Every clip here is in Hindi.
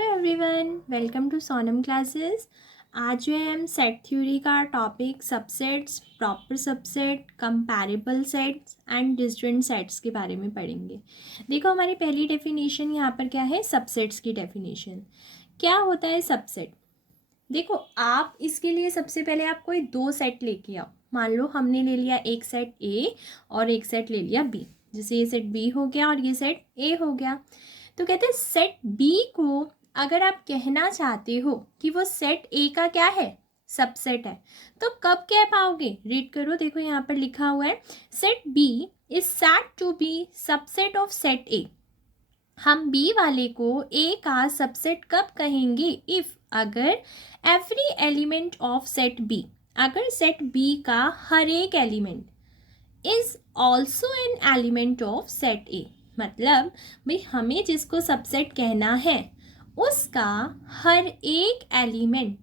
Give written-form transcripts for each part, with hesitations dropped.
Hello everyone, welcome to Sonam classes. आज जो है हम सेट थ्योरी का topic subsets, proper subset, comparable sets and disjoint sets के बारे में पढ़ेंगे। देखो, हमारी पहली डेफिनेशन यहाँ पर क्या है, सबसेट्स की डेफिनेशन। क्या होता है सबसेट? देखो, आप इसके लिए सबसे पहले आप कोई दो सेट लेके आओ। मान लो हमने ले लिया एक सेट ए और एक सेट ले लिया बी। जैसे ये सेट बी हो गया और ये सेट ए हो गया। तो कहते हैं सेट बी को अगर आप कहना चाहते हो कि वो सेट ए का क्या है, सबसेट है, तो कब कह पाओगे? रीड करो, देखो यहाँ पर लिखा हुआ है, set B is said to be subset of set A. हम बी वाले को ए का सबसेट कब कहेंगे? इफ, अगर every element of set B, अगर सेट बी का हर एक element is also an element of set A. मतलब भाई हमें जिसको सबसेट कहना है उसका हर एक एलिमेंट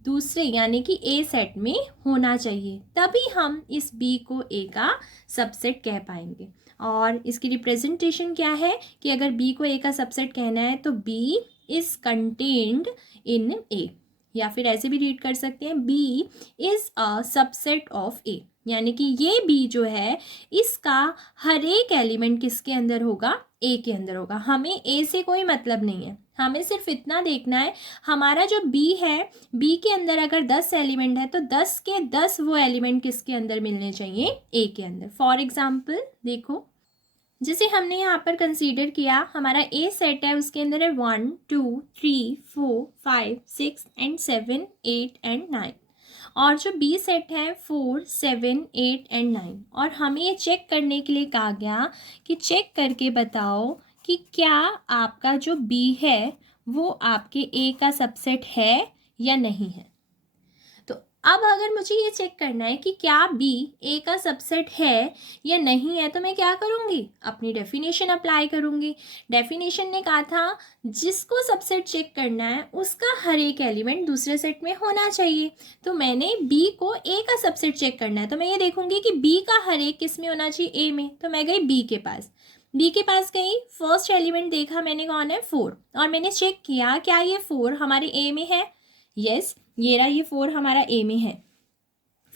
दूसरे यानी कि ए सेट में होना चाहिए, तभी हम इस बी को ए का सबसेट कह पाएंगे। और इसकी रिप्रेजेंटेशन क्या है कि अगर बी को ए का सबसेट कहना है तो B is contained in A, या फिर ऐसे भी रीड कर सकते हैं, B is a subset of A. यानी कि ये बी जो है इसका हर एक एलिमेंट किसके अंदर होगा? ए के अंदर होगा। हमें ए से कोई मतलब नहीं है, हमें सिर्फ इतना देखना है हमारा जो बी है, बी के अंदर अगर 10 एलिमेंट है तो 10 के 10 वो एलिमेंट किसके अंदर मिलने चाहिए? ए के अंदर। फॉर एग्जाम्पल देखो, जैसे हमने यहाँ पर कंसीडर किया हमारा ए सेट है, उसके अंदर है 1 2 3 4 5 6 एंड 7 8 एंड 9। और जो बी सेट है 4 7 8 एंड 9। और हमें ये चेक करने के लिए कहा गया कि चेक करके बताओ कि क्या आपका जो बी है वो आपके ए का सबसेट है या नहीं है। तो अब अगर मुझे ये चेक करना है कि क्या बी ए का सबसेट है या नहीं है, तो मैं क्या करूँगी? अपनी डेफिनेशन अप्लाई करूँगी। डेफिनेशन ने कहा था जिसको सबसेट चेक करना है उसका हर एक एलिमेंट दूसरे सेट में होना चाहिए। तो मैंने बी को ए का सबसेट चेक करना है, तो मैं ये देखूँगी कि बी का हर एक किस में होना चाहिए? ए में। तो मैं गई बी के पास, बी के पास गई, फर्स्ट एलिमेंट देखा मैंने कौन है? 4। और मैंने चेक किया क्या ये 4 हमारे ए में है? यस, ये रहा, ये 4 हमारा ए में है।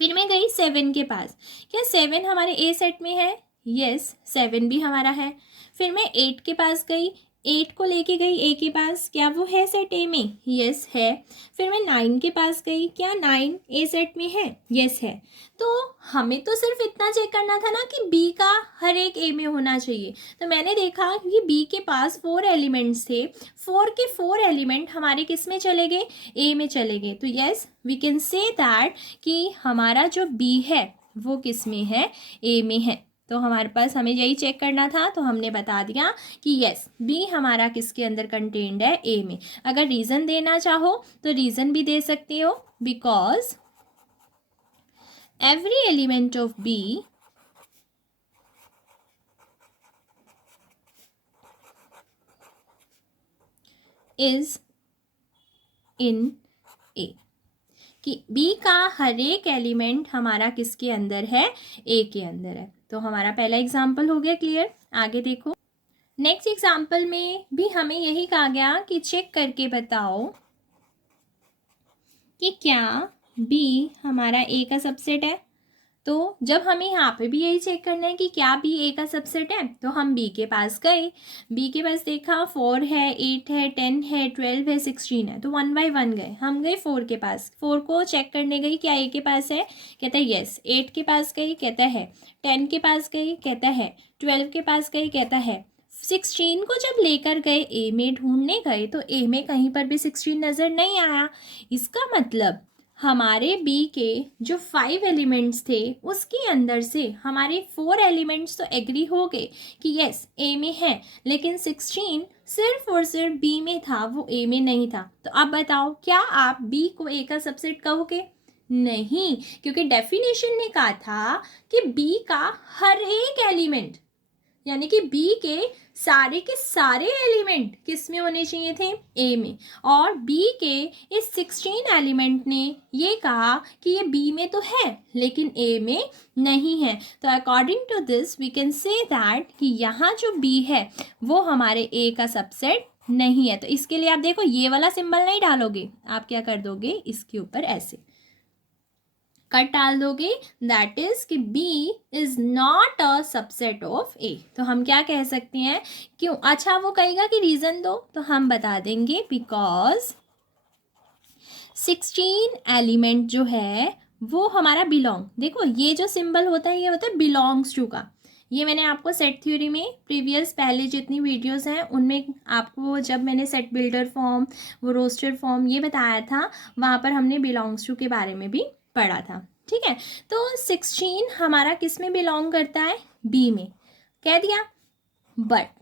फिर मैं गई 7 के पास, क्या 7 हमारे ए सेट में है? यस, 7 भी हमारा है। फिर मैं 8 के पास गई, 8 को लेके गई ए के पास, क्या वो है सेट ए में? यस है। फिर मैं 9 के पास गई, क्या 9 ए सेट में है? यस है। तो हमें तो सिर्फ इतना चेक करना था ना कि बी का हर एक ए में होना चाहिए। तो मैंने देखा कि बी के पास 4 एलिमेंट्स थे, 4 के 4 एलिमेंट हमारे किस में चले गए? ए में चले गए। तो yes, we can say that कि हमारा जो बी है वो किस में है? ए में है। तो हमारे पास हमें यही चेक करना था, तो हमने बता दिया कि यस, बी हमारा किसके अंदर कंटेन्ड है? ए में। अगर रीज़न देना चाहो तो रीज़न भी दे सकते हो, because every element of B is in A, कि बी का हर एक एलिमेंट हमारा किसके अंदर है? ए के अंदर है। तो हमारा पहला एग्जाम्पल हो गया क्लियर। आगे देखो, नेक्स्ट एग्जाम्पल में भी हमें यही कहा गया कि चेक करके बताओ कि क्या बी हमारा ए का सबसेट है। तो जब हमें यहाँ पे भी यही चेक करना है कि क्या बी ए का सबसेट है, तो हम बी के पास गए, बी के पास देखा 4 है 8 है 10 है 12 है 16 है। तो 1 बाय 1 गए, हम गए 4 के पास, 4 को चेक करने गई, क्या ए के पास है? कहता है यस। 8 के पास गई, कहता है। 10 के पास गई, कहता है। 12 के पास गई, कहता है। 16 को जब लेकर गए ए में ढूंढने गए तो ए में कहीं पर भी 16 नज़र नहीं आया। इसका मतलब हमारे बी के जो 5 एलिमेंट्स थे उसके अंदर से हमारे 4 एलिमेंट्स तो एग्री हो गए कि यस ए में है, लेकिन 16 सिर्फ और सिर्फ बी में था, वो ए में नहीं था। तो अब बताओ, क्या आप बी को ए का सबसेट कहोगे? नहीं, क्योंकि डेफिनेशन ने कहा था कि बी का हर एक एलिमेंट, यानी कि बी के सारे एलिमेंट किस में होने चाहिए थे? ए में। और बी के इस 16 एलिमेंट ने ये कहा कि ये बी में तो है लेकिन ए में नहीं है। तो according to this we can say that कि यहाँ जो बी है वो हमारे ए का सबसेट नहीं है। तो इसके लिए आप देखो ये वाला सिंबल नहीं डालोगे, आप क्या कर दोगे, इसके ऊपर ऐसे कट डाल दोगे, दैट इज कि B is not a subset of A। तो हम क्या कह सकते हैं, क्यों, अच्छा वो कहेगा कि रीज़न दो, तो हम बता देंगे बिकॉज 16 एलिमेंट जो है वो हमारा बिलोंग, देखो ये जो सिंबल होता है ये होता है बिलोंग्स टू का। ये मैंने आपको सेट थ्योरी में प्रीवियस पहले जितनी वीडियोस हैं उनमें आपको, जब मैंने सेट बिल्डर फॉर्म, वो रोस्टर फॉर्म ये बताया था, वहाँ पर हमने बिलोंग्स टू के बारे में भी पढ़ा था। ठीक है, तो 16 हमारा किस में बिलोंग करता है, बी में, कह दिया। बट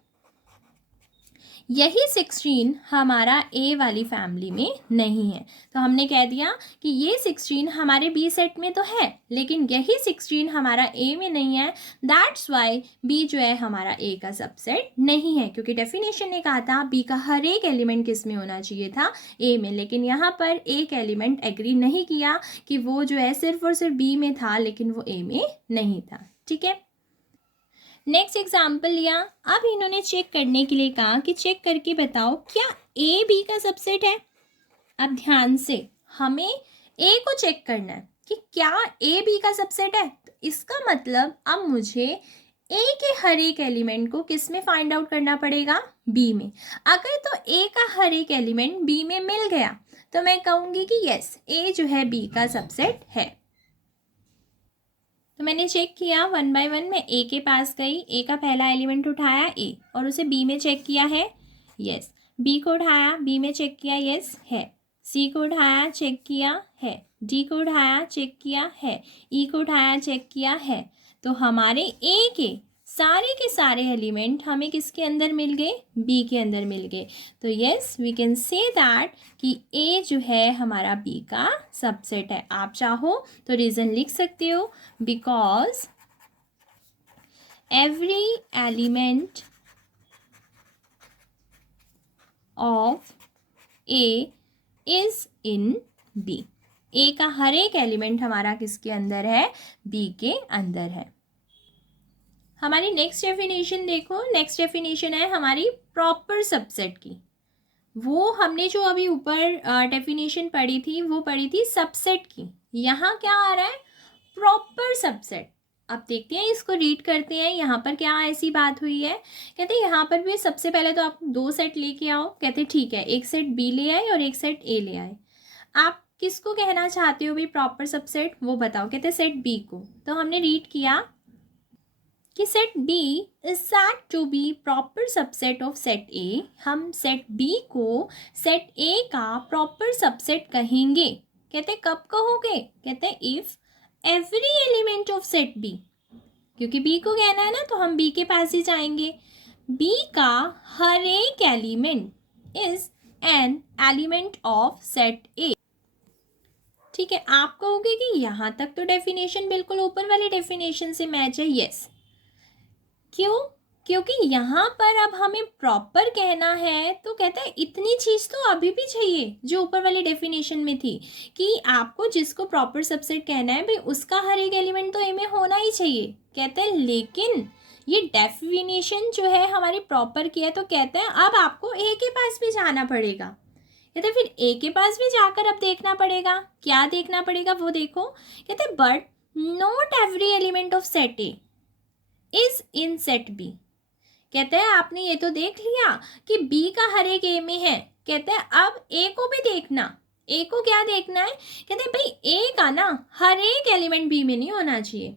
यही 16 हमारा ए वाली फैमिली में नहीं है, तो हमने कह दिया कि ये 16 हमारे बी सेट में तो है, लेकिन यही 16 हमारा ए में नहीं है। दैट्स वाई बी जो है हमारा ए का सबसेट नहीं है, क्योंकि डेफिनेशन ने कहा था बी का हर एक एलिमेंट किस में होना चाहिए था, ए में। लेकिन यहाँ पर एक एलिमेंट एग्री नहीं किया कि वो जो है सिर्फ और सिर्फ बी में था, लेकिन वो ए में नहीं था। ठीक है, नेक्स्ट एग्जाम्पल लिया। अब इन्होंने चेक करने के लिए कहा कि चेक करके बताओ क्या ए बी का सबसेट है। अब ध्यान से हमें ए को चेक करना है कि क्या ए बी का सबसेट है। तो इसका मतलब अब मुझे ए के हर एक एलिमेंट को किस में फाइंड आउट करना पड़ेगा, बी में। अगर तो ए का हर एक एलिमेंट बी में मिल गया तो मैं कहूँगी कि यस, ए जो है बी का सबसेट है। तो मैंने चेक किया 1 बाय 1, मैं ए के पास गई, ए का पहला एलिमेंट उठाया ए, और उसे बी में चेक किया है, यस। बी को उठाया, बी में चेक किया, यस है। सी को उठाया, चेक किया है। डी को उठाया, चेक किया है। ई को उठाया, चेक किया है। तो हमारे ए के सारे एलिमेंट हमें किसके अंदर मिल गए, बी के अंदर मिल गए। तो yes, we can say that कि ए जो है हमारा बी का सबसेट है। आप चाहो तो रीज़न लिख सकते हो, because every element of A is in B. A का हर एक एलिमेंट हमारा किसके अंदर है, बी के अंदर है। हमारी नेक्स्ट डेफिनेशन देखो, नेक्स्ट डेफिनेशन है हमारी प्रॉपर सबसेट की। वो हमने जो अभी ऊपर डेफिनेशन पढ़ी थी वो पढ़ी थी सबसेट की, यहाँ क्या आ रहा है, प्रॉपर सबसेट। अब देखते हैं, इसको रीड करते हैं, यहाँ पर क्या ऐसी बात हुई है। कहते हैं यहाँ पर भी सबसे पहले तो आप 2 सेट लेके आओ। कहते ठीक है, एक सेट बी ले आए और एक सेट ए ले आए। आप किसको कहना चाहते हो भी प्रॉपर सबसेट, वो बताओ। कहते सेट बी को। तो हमने रीड किया कि set B is set to be proper subset of set A। हम सेट B को सेट A का प्रॉपर सबसेट कहेंगे। कहते कब कहोगे, कहते if every element of set B, क्योंकि B को कहना है ना, तो हम B के पास ही जाएंगे। B का हर एक element is an element of set A। ठीक है, आप कहोगे कि यहाँ तक तो डेफिनेशन बिल्कुल ऊपर वाली डेफिनेशन से मैच है। यस, क्यों, क्योंकि यहाँ पर अब हमें प्रॉपर कहना है, तो कहता है इतनी चीज़ तो अभी भी चाहिए जो ऊपर वाली डेफिनेशन में थी, कि आपको जिसको प्रॉपर सबसेट कहना है भाई उसका हर एक एलिमेंट तो ए में होना ही चाहिए। कहते हैं लेकिन ये डेफिनेशन जो है हमारी प्रॉपर की है, तो कहते हैं अब आपको ए के पास भी जाना पड़ेगा। कहते फिर ए के पास भी जाकर अब देखना पड़ेगा, क्या देखना पड़ेगा वो देखो। कहते but not every element of set A is in set B. कहते हैं आपने ये तो देख लिया कि बी का हर एक ए में है। कहते हैं अब ए को भी देखना। ए को क्या देखना है, कहते हैं भाई ए का ना हर एक एलिमेंट बी में नहीं होना चाहिए।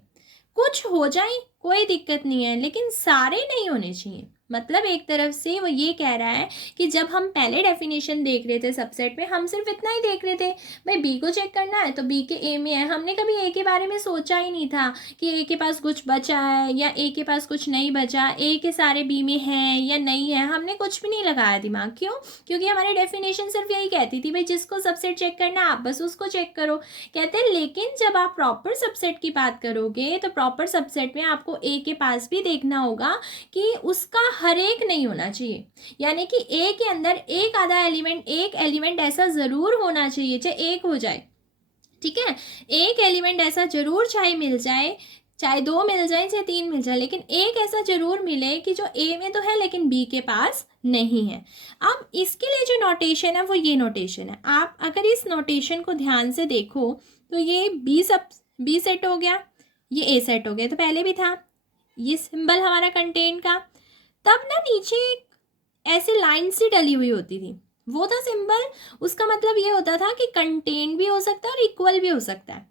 कुछ हो जाए कोई दिक्कत नहीं है, लेकिन सारे नहीं होने चाहिए। मतलब एक तरफ से वो ये कह रहा है कि जब हम पहले डेफिनेशन देख रहे थे सबसेट में, हम सिर्फ इतना ही देख रहे थे भाई बी को चेक करना है तो बी के ए में है। हमने कभी ए के बारे में सोचा ही नहीं था कि ए के पास कुछ बचा है या ए के पास कुछ नहीं बचा, ए के सारे बी में हैं या नहीं है, हमने कुछ भी नहीं लगाया दिमाग। क्यों, क्योंकि हमारी डेफिनेशन सिर्फ यही कहती थी भाई जिसको सबसेट चेक करना है आप बस उसको चेक करो। कहते हैं लेकिन जब आप प्रॉपर सबसेट की बात करोगे तो प्रॉपर सबसेट में आपको ए के पास भी देखना होगा कि उसका हर एक नहीं होना चाहिए। यानी कि ए के अंदर एक आधा एलिमेंट, एक एलिमेंट ऐसा ज़रूर होना चाहिए, चाहे एक हो जाए, ठीक है, एक एलिमेंट ऐसा ज़रूर चाहे मिल जाए चाहे 2 मिल जाए चाहे 3 मिल जाए, लेकिन एक ऐसा जरूर मिले कि जो ए में तो है लेकिन बी के पास नहीं है। अब इसके लिए जो नोटेशन है वो ये नोटेशन है। आप अगर इस नोटेशन को ध्यान से देखो तो ये बी सेट हो गया, ये ए सेट हो गया, तो पहले भी था ये सिंबल हमारा कंटेन का। तब ना नीचे ऐसे लाइन सी डली हुई होती थी, वो था सिंबल। उसका मतलब ये होता था कि कंटेन भी हो सकता है और इक्वल भी हो सकता है,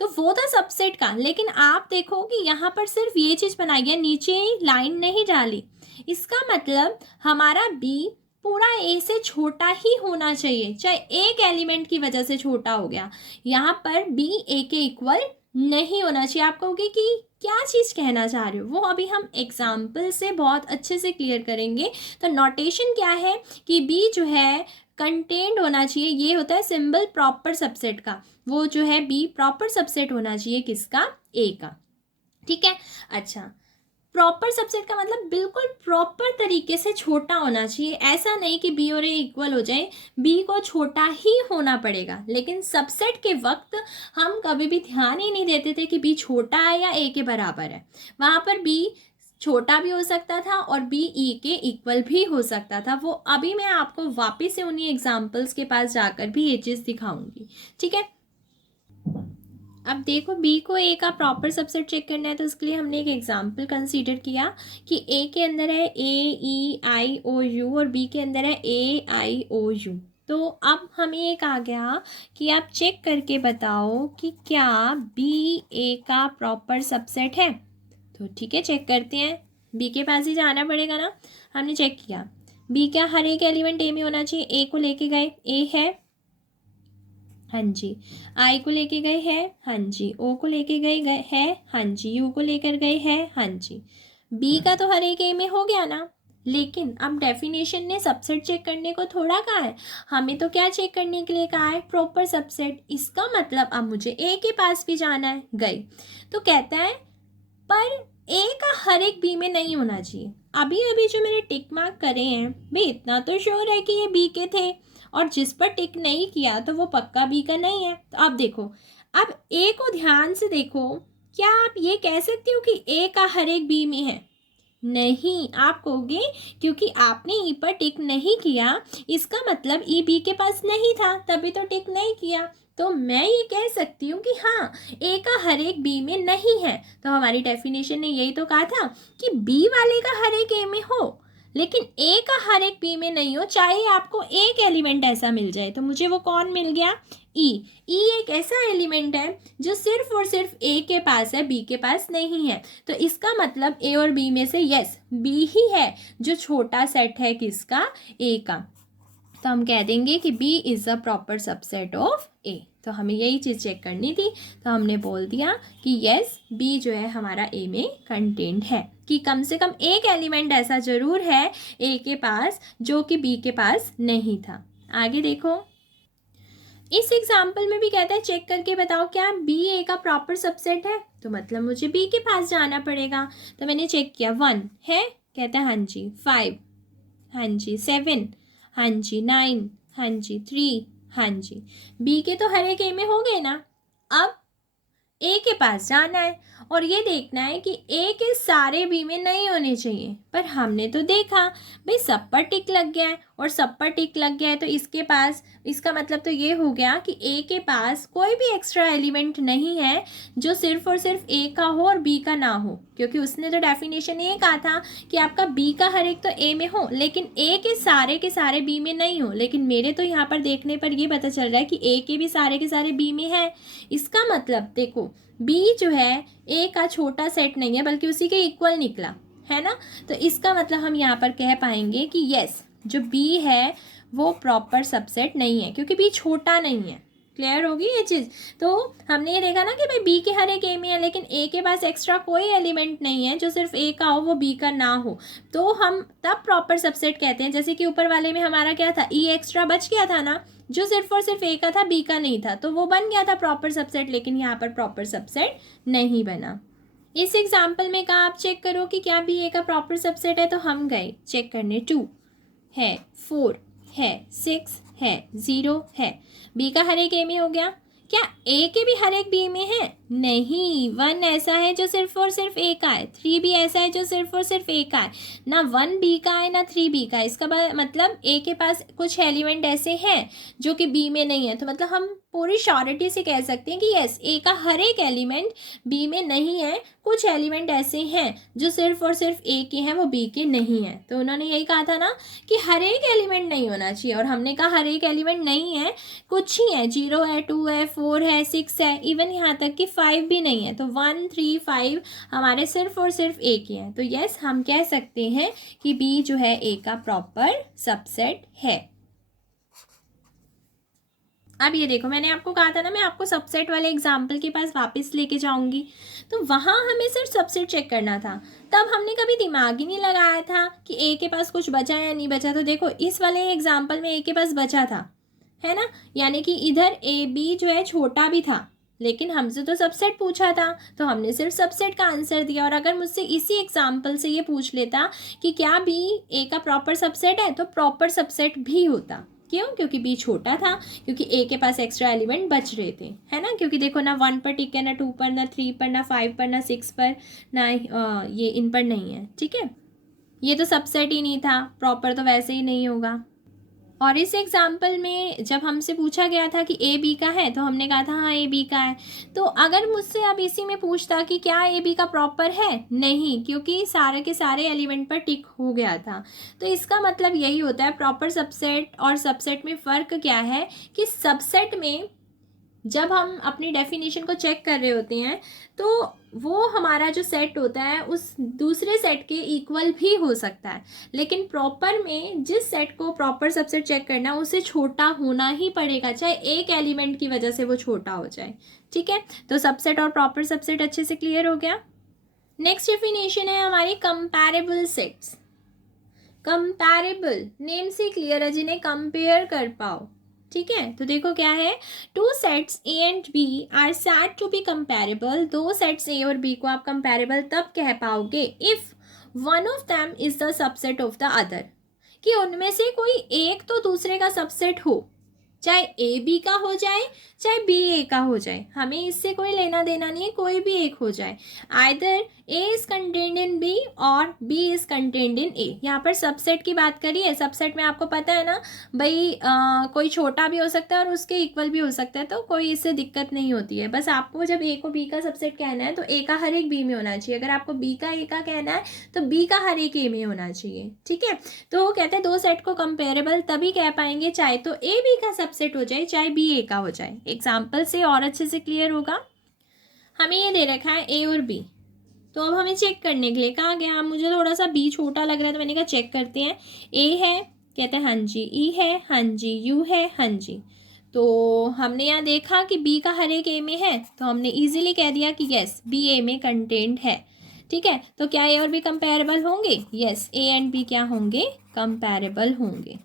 तो वो था सबसेट का। लेकिन आप देखो कि यहाँ पर सिर्फ ये चीज़ बनाई गया, नीचे लाइन नहीं डाली। इसका मतलब हमारा बी पूरा ए से छोटा ही होना चाहिए, चाहे एक एलिमेंट की वजह से छोटा हो गया। यहाँ पर बी ए के इक्वल नहीं होना चाहिए। आप कहोगे कि क्या चीज़ कहना चाह रहे हो, वो अभी हम एग्जाम्पल से बहुत अच्छे से क्लियर करेंगे। तो नोटेशन क्या है कि बी जो है कंटेंट होना चाहिए, ये होता है सिंबल प्रॉपर सबसेट का। वो जो है बी प्रॉपर सबसेट होना चाहिए किसका, ए का। ठीक है, अच्छा प्रॉपर सबसेट का मतलब बिल्कुल प्रॉपर तरीके से छोटा होना चाहिए। ऐसा नहीं कि बी और ए इक्वल हो जाए, बी को छोटा ही होना पड़ेगा। लेकिन सबसेट के वक्त हम कभी भी ध्यान ही नहीं देते थे कि बी छोटा है या ए के बराबर है। वहाँ पर बी छोटा भी हो सकता था और बी ई के इक्वल भी हो सकता था। वो अभी मैं आपको वापस से उन्हीं एग्जाम्पल्स के पास जाकर भी ये चीज़ दिखाऊंगी। ठीक है, अब देखो बी को ए का प्रॉपर सबसेट चेक करना है, तो इसके लिए हमने एक एग्जांपल कंसीडर किया कि ए के अंदर है ए ई आई ओ यू और बी के अंदर है ए आई ओ यू। तो अब हमें एक आ गया कि आप चेक करके बताओ कि क्या बी ए का प्रॉपर सबसेट है। तो ठीक है, चेक करते हैं। बी के पास ही जाना पड़ेगा ना। हमने चेक किया बी क्या हर एक एलिमेंट ए में होना चाहिए। ए को लेके गए, ए है, हाँ जी। आई को लेके गए हैं, हाँ जी। ओ को लेके गए है, हाँ जी। यू को लेकर गए हैं, हाँ जी। बी का तो हर एक ए में हो गया ना। लेकिन अब डेफिनेशन ने सबसेट चेक करने को थोड़ा कहा है, हमें तो क्या चेक करने के लिए कहा है, प्रॉपर सबसेट। इसका मतलब अब मुझे ए के पास भी जाना है, गई। तो कहता है पर ए का हर एक बी में नहीं होना चाहिए। अभी अभी जो मैंने टिक मार्क करे हैं भाई, इतना तो श्योर है कि ये बी के थे, और जिस पर टिक नहीं किया तो वो पक्का बी का नहीं है। तो अब देखो, अब ए को ध्यान से देखो, क्या आप ये कह सकते हो कि ए का हर एक बी में है? नहीं, आप कहोगे क्योंकि आपने ई पर टिक नहीं किया, इसका मतलब ई बी के पास नहीं था, तभी तो टिक नहीं किया। तो मैं ये कह सकती हूँ कि हाँ, ए का हर एक बी में नहीं है। तो हमारी डेफिनेशन ने यही तो कहा था कि बी वाले का हर एक ए में हो, लेकिन ए का हर एक बी में नहीं हो। चाहे आपको एक एलिमेंट ऐसा मिल जाए, तो मुझे वो कौन मिल गया, ई। ई एक ऐसा एलिमेंट है जो सिर्फ और सिर्फ ए के पास है, बी के पास नहीं है। तो इसका मतलब ए और बी में से यस बी ही है जो छोटा सेट है किसका, ए का। तो हम कह देंगे कि B is a proper subset of A. तो हमें यही चीज़ चेक करनी थी, तो हमने बोल दिया कि यस बी जो है हमारा ए में कंटेंट है, कि कम से कम एक एलिमेंट ऐसा ज़रूर है ए के पास जो कि बी के पास नहीं था। आगे देखो, इस एग्जाम्पल में भी कहता है चेक करके बताओ क्या बी ए का प्रॉपर सबसेट है। तो मतलब मुझे बी के पास जाना पड़ेगा। तो मैंने चेक किया, 1 है, कहता है हाँ जी। 5, हाँ जी। 7, हाँ जी। 9, हाँ जी। 3, हाँ जी। बी के तो हर एक ए में हो गए ना। अब ए के पास जाना है और ये देखना है कि ए के सारे बी में नहीं होने चाहिए। पर हमने तो देखा भाई सब पर टिक लग गया है, और सब पर टिक लग गया है तो इसके पास, इसका मतलब तो ये हो गया कि ए के पास कोई भी एक्स्ट्रा एलिमेंट नहीं है जो सिर्फ और सिर्फ ए का हो और बी का ना हो। क्योंकि उसने तो डेफिनेशन ये कहा था कि आपका बी का हर एक तो ए में हो, लेकिन ए के सारे बी में नहीं हो। लेकिन मेरे तो यहाँ पर देखने पर ये पता चल रहा है कि ए के भी सारे बी में है। इसका मतलब देखो, बी जो है ए का छोटा सेट नहीं है बल्कि उसी के इक्वल निकला है ना। तो इसका मतलब हम यहाँ पर कह पाएंगे कि यस जो बी है वो प्रॉपर सबसेट नहीं है, क्योंकि बी छोटा नहीं है। क्लियर होगी ये चीज़। तो हमने ये देखा ना कि भाई बी के हर एक ए में है, लेकिन ए के पास एक्स्ट्रा कोई एलिमेंट नहीं है जो सिर्फ ए का हो वो बी का ना हो, तो हम तब प्रॉपर सबसेट कहते हैं। जैसे कि ऊपर वाले में हमारा क्या था, ई एक्स्ट्रा बच गया था ना, जो सिर्फ और सिर्फ ए का था, बी का नहीं था, तो वो बन गया था प्रॉपर सबसेट। लेकिन यहाँ पर प्रॉपर सबसेट नहीं बना। इस एग्जाम्पल में कहा आप चेक करो कि क्या बी ए का प्रॉपर सबसेट है। तो हम गए चेक करने, 2 है, 4 है, 6 है, 0 है। बी का हर एक ए में हो गया। क्या ए के भी हर एक बी में है? नहीं, 1 ऐसा है जो सिर्फ और सिर्फ ए का है, 3 भी ऐसा है जो सिर्फ और सिर्फ ए का है, ना 1 बी का है ना 3 बी का है। इसका मतलब ए के पास कुछ एलिमेंट ऐसे हैं जो कि बी में नहीं है। तो मतलब हम पूरी श्योरिटी से कह सकते हैं कि यस, ए का हर एक एलिमेंट बी में नहीं है, कुछ एलिमेंट ऐसे हैं जो सिर्फ और सिर्फ ए के हैं, वो बी के नहीं है। तो उन्होंने यही कहा था ना कि हर एक एलिमेंट नहीं होना चाहिए, और हमने कहा हर एक एलिमेंट नहीं है, कुछ ही है, 0 है, 2 है, 4 है, 6 है, इवन यहाँ तक कि 5 भी नहीं है। तो 1, 3, 5 हमारे सिर्फ और सिर्फ ए के हैं। तो यस, हम कह सकते हैं कि बी जो है ए का प्रॉपर सबसेट है। अब ये देखो, मैंने आपको कहा था ना मैं आपको सबसेट वाले एग्जाम्पल के पास वापस लेके जाऊंगी, तो वहाँ हमें सिर्फ सबसेट चेक करना था। तब हमने कभी दिमाग ही नहीं लगाया था कि ए के पास कुछ बचा या नहीं बचा। तो देखो, इस वाले एग्जाम्पल में ए के पास बचा था, है ना, यानी कि इधर ए बी जो है छोटा भी था, लेकिन हमसे तो सबसेट पूछा था, तो हमने सिर्फ सबसेट का आंसर दिया। और अगर मुझसे इसी एग्जाम्पल से ये पूछ लेता कि क्या बी ए का प्रॉपर सबसेट है, तो प्रॉपर सबसेट भी होता। क्यों? क्योंकि बी छोटा था, क्योंकि ए के पास एक्स्ट्रा एलिमेंट बच रहे थे, है ना। क्योंकि देखो ना 1 पर टिक है, ना 2 पर, ना 3 पर, ना 5 पर, ना 6 पर, ना ये इन पर नहीं है, ठीक है। ये तो सबसेट ही नहीं था, प्रॉपर तो वैसे ही नहीं होगा। और इस एग्जाम्पल में जब हमसे पूछा गया था कि ए बी का है, तो हमने कहा था हाँ ए बी का है। तो अगर मुझसे अब इसी में पूछता कि क्या ए बी का प्रॉपर है, नहीं, क्योंकि सारे के सारे एलिमेंट पर टिक हो गया था। तो इसका मतलब यही होता है, प्रॉपर सबसेट और सबसेट में फ़र्क क्या है कि सबसेट में जब हम अपनी डेफिनेशन को चेक कर रहे होते हैं, तो वो हमारा जो सेट होता है उस दूसरे सेट के इक्वल भी हो सकता है, लेकिन प्रॉपर में जिस सेट को प्रॉपर सबसेट चेक करना है उसे छोटा होना ही पड़ेगा, चाहे एक एलिमेंट की वजह से वो छोटा हो जाए, ठीक है। तो सबसेट और प्रॉपर सबसेट अच्छे से क्लियर हो गया। नेक्स्ट डेफिनेशन है हमारी कंपैरेबल सेट्स। कंपैरेबल नेम से क्लियर है, जिन्हें कंपेयर कर पाओ, ठीक है। तो देखो क्या है, 2 sets A and B are said to be comparable. 2 sets A और बी को आप कंपेरेबल तब कह पाओगे if one of them is the subset of the other, कि उनमें से कोई एक तो दूसरे का सबसेट हो, चाहे ए बी का हो जाए चाहे बी ए का हो जाए, हमें इससे कोई लेना देना नहीं है, कोई भी एक हो जाए। Either A is contained in B और B is contained in A. यहाँ पर सबसेट की बात करी है, सबसेट में आपको पता है ना भाई, कोई छोटा भी हो सकता है और उसके इक्वल भी हो सकता है, तो कोई इससे दिक्कत नहीं होती है। बस आपको जब ए को बी का सबसेट कहना है तो ए का हर एक बी में होना चाहिए, अगर आपको बी का ए का कहना है तो बी का हर एक ए में होना चाहिए, ठीक है। तो वो कहते हैं 2 सेट को कंपेरेबल तभी कह पाएंगे चाहे तो ए बी का सबसेट हो जाए चाहे बी ए का हो जाए। एग्जाम्पल से और अच्छे से क्लियर होगा। हमें ये दे रखा है ए और बी, तो अब हमें चेक करने के लिए कहा गया, मुझे थोड़ा सा बी छोटा लग रहा है तो मैंने कहा चेक करते हैं। ए है, कहते हैं हाँ जी, ई है हाँ जी, यू है हाँ जी। तो हमने यहाँ देखा कि बी का हर एक ए में है, तो हमने इजीली कह दिया कि यस बी ए में कंटेंट है, ठीक है। तो क्या ए और बी कंपेरेबल होंगे? यस, ए एंड बी क्या होंगे? कंपेरेबल होंगे,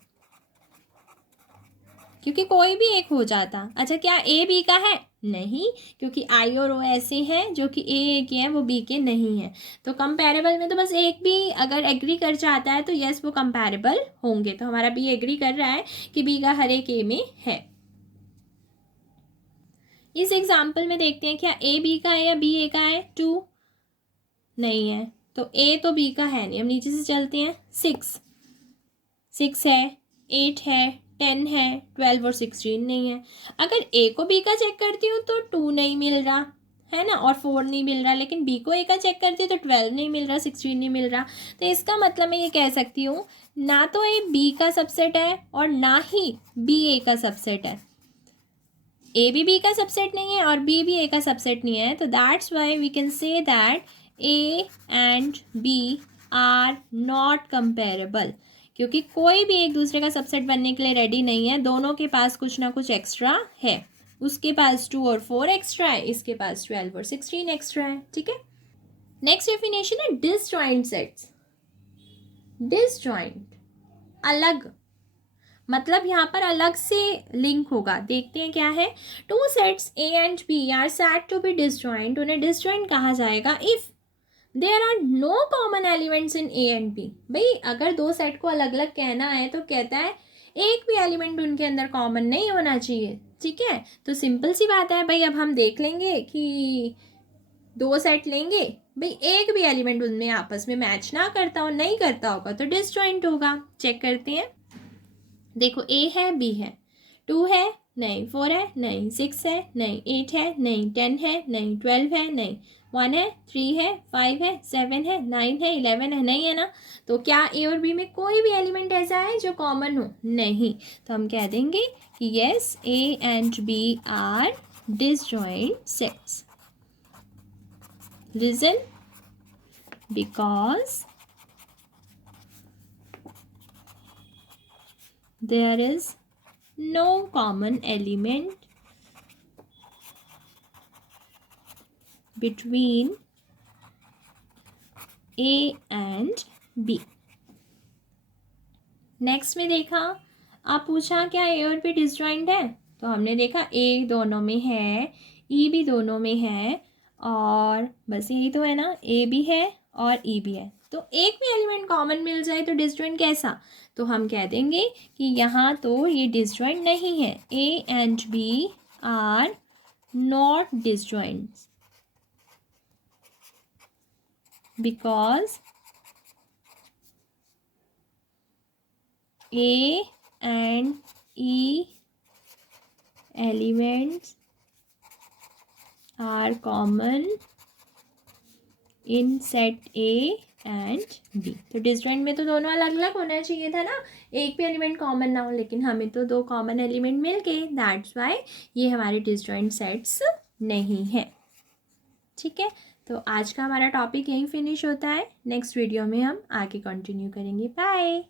क्योंकि कोई भी एक हो जाता। अच्छा, क्या ए बी का है? नहीं, क्योंकि आई और ओ ऐसे हैं जो कि ए के हैं, वो बी के नहीं हैं। तो कंपैरेबल में तो बस एक भी अगर एग्री कर जाता है तो यस वो कंपैरेबल होंगे। तो हमारा बी एग्री कर रहा है कि बी का हर एक ए में है। इस एग्जाम्पल में देखते हैं क्या ए बी का है या बी ए का है? 2 नहीं है, तो ए तो बी का है नहीं। हम नीचे से चलते हैं, 6 है, 8 है, 10 है, 12 और 16 नहीं है। अगर ए को बी का चेक करती हूँ तो 2 नहीं मिल रहा है ना, और 4 नहीं मिल रहा, लेकिन बी को ए का चेक करती हूँ तो 12 नहीं मिल रहा, 16 नहीं मिल रहा। तो इसका मतलब मैं ये कह सकती हूँ ना तो ए बी का सबसेट है और ना ही बी ए का सबसेट है। ए भी बी का सबसेट नहीं है और बी भी ए का सबसेट नहीं है, तो that's why we can say that A and B are not comparable, क्योंकि कोई भी एक दूसरे का सबसेट बनने के लिए रेडी नहीं है। दोनों के पास कुछ ना कुछ एक्स्ट्रा है, उसके पास 2 और 4 एक्स्ट्रा है, इसके पास 12 और 16 एक्स्ट्रा है, ठीक है। नेक्स्ट डेफिनेशन है डिसजॉइंट सेट्स। डिसजॉइंट अलग, मतलब यहाँ पर अलग से लिंक होगा। देखते हैं क्या है। 2 sets A and B are said to be disjoint. उन्हें डिसजॉइंट कहा जाएगा if there are no common elements in A and B. भाई अगर 2 सेट को अलग अलग कहना है तो कहता है एक भी एलिमेंट उनके अंदर कॉमन नहीं होना चाहिए। ठीक है, तो सिंपल सी बात है भाई। अब हम देख लेंगे कि 2 सेट लेंगे भाई, एक भी एलिमेंट उनमें आपस में मैच ना करता हो, नहीं करता होगा तो डिसजॉइंट होगा। चेक करते हैं। देखो ए है, बी है, 2 है नहीं, 4 है नहीं, 6 है नहीं, 8 है नहीं, 10 है नहीं, 12 है नहीं, 1 है, 3 है, 5 है, 7 है, 9 है, 11 है, नहीं है ना। तो क्या ए और बी में कोई भी एलिमेंट ऐसा है जो कॉमन हो? नहीं। तो हम कह देंगे कि yes, A and B are disjoint sets. Reason, because there is no common element between A and B. Next में देखा, आप पूछा क्या ए और बी डिसजॉइंट है, तो हमने देखा ए दोनों में है, ई भी दोनों में है, और बस यही तो है ना, ए भी है और ई भी है। तो एक भी एलिमेंट कॉमन मिल जाए तो डिसजॉइंट कैसा? तो हम कह देंगे कि यहाँ तो ये डिसजॉइंट नहीं है। A and B are not disjoint because A and E elements are common in set A and B. तो डिसजॉइंट में तो दोनों अलग अलग होना चाहिए था ना, एक भी एलिमेंट कॉमन ना हो, लेकिन हमें तो 2 कॉमन एलिमेंट मिल गए, दैट्स वाई ये हमारे डिसजॉइंट सेट्स नहीं है। ठीक है, तो आज का हमारा टॉपिक यहीं फिनिश होता है। नेक्स्ट वीडियो में हम आगे कंटिन्यू करेंगे। बाय।